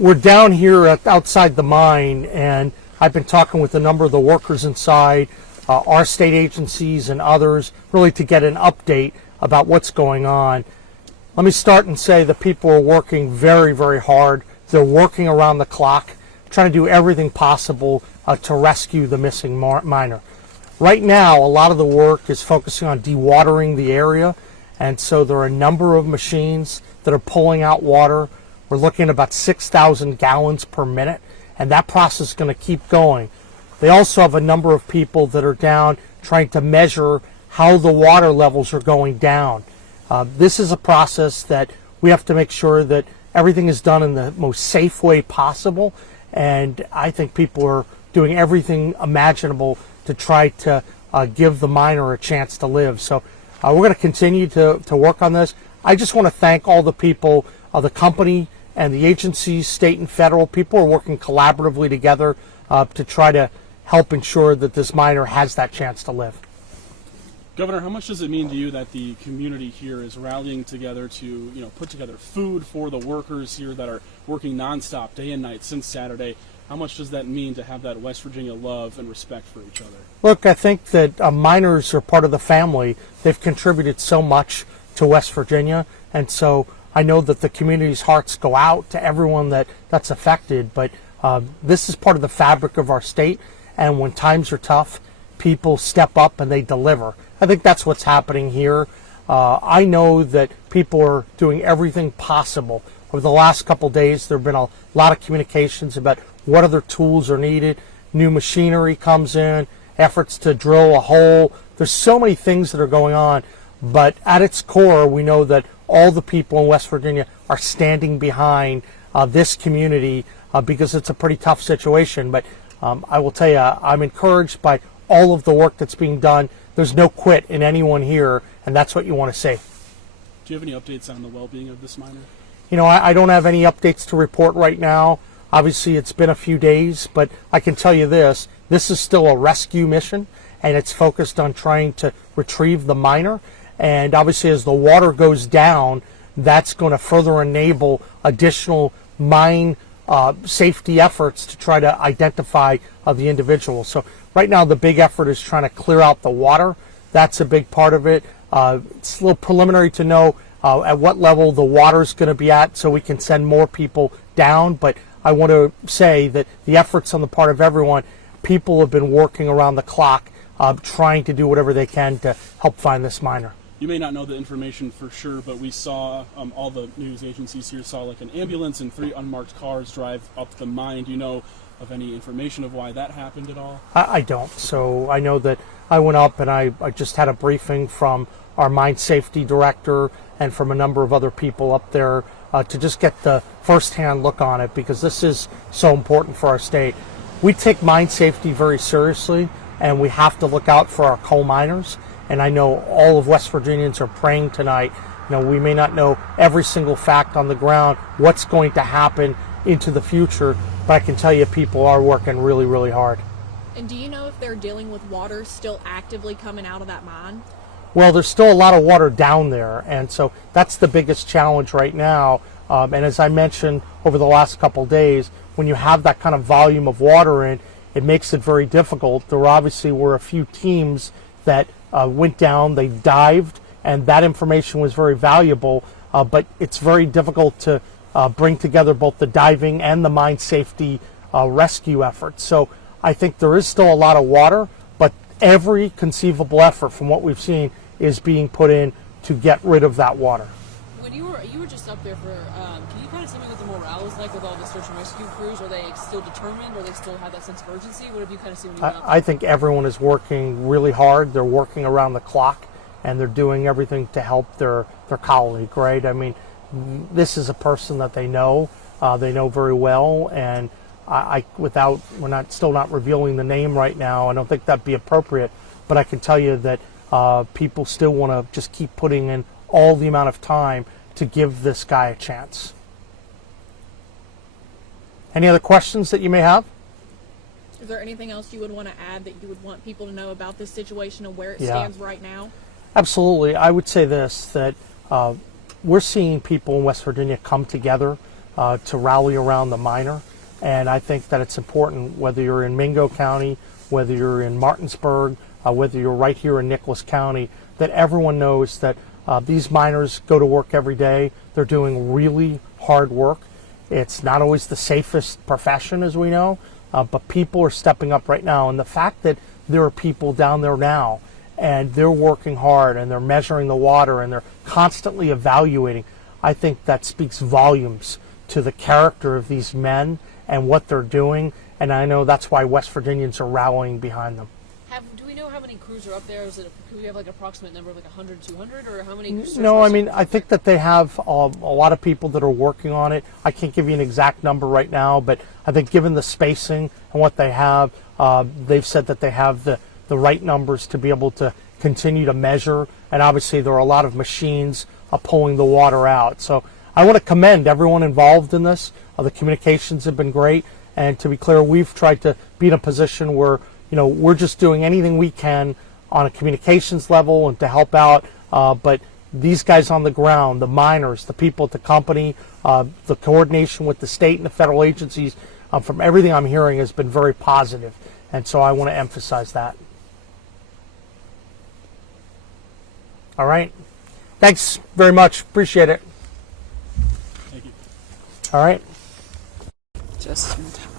We're down here outside the mine, and I've been talking with a number of the workers inside, our state agencies and others, really to get an update about what's going on. Let me start and say that people are working very, very hard. They're working around the clock, trying to do everything possible to rescue the missing miner. Right now, a lot of the work is focusing on dewatering the area, and so there are a number of machines that are pulling out water. We're looking at about 6,000 gallons per minute, and that process is going to keep going. They also have a number of people that are down trying to measure how the water levels are going down. This is a process that we have to make sure that everything is done in the most safe way possible, and I think people are doing everything imaginable to try to give the miner a chance to live. So we're going to continue to work on this. I just want to thank all the people, the company and the agencies, state and federal. People are working collaboratively together to try to help ensure that this miner has that chance to live. Governor, how much does it mean to you that the community here is rallying together to, put together food for the workers here that are working nonstop day and night since Saturday? How much does that mean to have that West Virginia love and respect for each other? Look, I think that miners are part of the family. They've contributed so much to West Virginia, and so I know that the community's hearts go out to everyone that's affected, but this is part of the fabric of our state, and when times are tough, people step up and they deliver. I think that's what's happening here. I know that people are doing everything possible. Over the last couple of days, there have been a lot of communications about what other tools are needed. New machinery comes in, efforts to drill a hole. There's so many things that are going on, but at its core, we know that all the people in West Virginia are standing behind this community because it's a pretty tough situation. But I will tell you, I'm encouraged by all of the work that's being done. There's no quit in anyone here, and that's what you want to see. Do you have any updates on the well-being of this miner? I don't have any updates to report right now. Obviously, it's been a few days, but I can tell you this is still a rescue mission, and it's focused on trying to retrieve the miner. And obviously, as the water goes down, that's going to further enable additional mine safety efforts to try to identify the individual. So right now, the big effort is trying to clear out the water. That's a big part of it. It's a little preliminary to know at what level the water is going to be at so we can send more people down. But I want to say that the efforts on the part of everyone, people have been working around the clock trying to do whatever they can to help find this miner. You may not know the information for sure, but we saw, all the news agencies here saw like an ambulance and 3 unmarked cars drive up the mine. Do you know of any information of why that happened at all? I don't. So I know that I went up and I just had a briefing from our mine safety director and from a number of other people up there to just get the first-hand look on it, because this is so important for our state. We take mine safety very seriously, and we have to look out for our coal miners. And I know all of West Virginians are praying tonight. We may not know every single fact on the ground, what's going to happen into the future, but I can tell you people are working really, really hard. And do you know if they're dealing with water still actively coming out of that mine? Well, there's still a lot of water down there, and so that's the biggest challenge right now. And as I mentioned over the last couple of days, when you have that kind of volume of water in, it makes it very difficult. There obviously were a few teams that went down, they dived, and that information was very valuable, but it's very difficult to bring together both the diving and the mine safety rescue efforts. So I think there is still a lot of water, but every conceivable effort from what we've seen is being put in to get rid of that water. When you were just up there for, can you kind of tell me what the morale is like with all the search and rescue crews? Are they still determined, or they still have that sense of urgency? What have you kind of seen when you went up there? I think everyone is working really hard. They're working around the clock, and they're doing everything to help their colleague, right? I mean, this is a person that they know very well, and we're still not revealing the name right now. I don't think that'd be appropriate, but I can tell you that people still want to just keep putting in all the amount of time to give this guy a chance. Any other questions that you may have? Is there anything else you would want to add that you would want people to know about this situation and where it stands right now? Absolutely. I would say this, that we're seeing people in West Virginia come together to rally around the miner. And I think that it's important, whether you're in Mingo County, whether you're in Martinsburg, whether you're right here in Nicholas County, that everyone knows that these miners go to work every day. They're doing really hard work. It's not always the safest profession, as we know, but people are stepping up right now. And the fact that there are people down there now and they're working hard and they're measuring the water and they're constantly evaluating, I think that speaks volumes to the character of these men and what they're doing. And I know that's why West Virginians are rallying behind them. Do we know how many crews are up there? Could we have like an approximate number of like 100, 200, or how many? No, I mean, I think that they have a lot of people that are working on it. I can't give you an exact number right now, but I think given the spacing and what they have, they've said that they have the right numbers to be able to continue to measure. And obviously there are a lot of machines pulling the water out. So I want to commend everyone involved in this. The communications have been great. And to be clear, we've tried to be in a position where, we're just doing anything we can on a communications level and to help out. But these guys on the ground, the miners, the people at the company, the coordination with the state and the federal agencies, from everything I'm hearing, has been very positive. And so I want to emphasize that. All right. Thanks very much. Appreciate it. Thank you. All right. Just in time.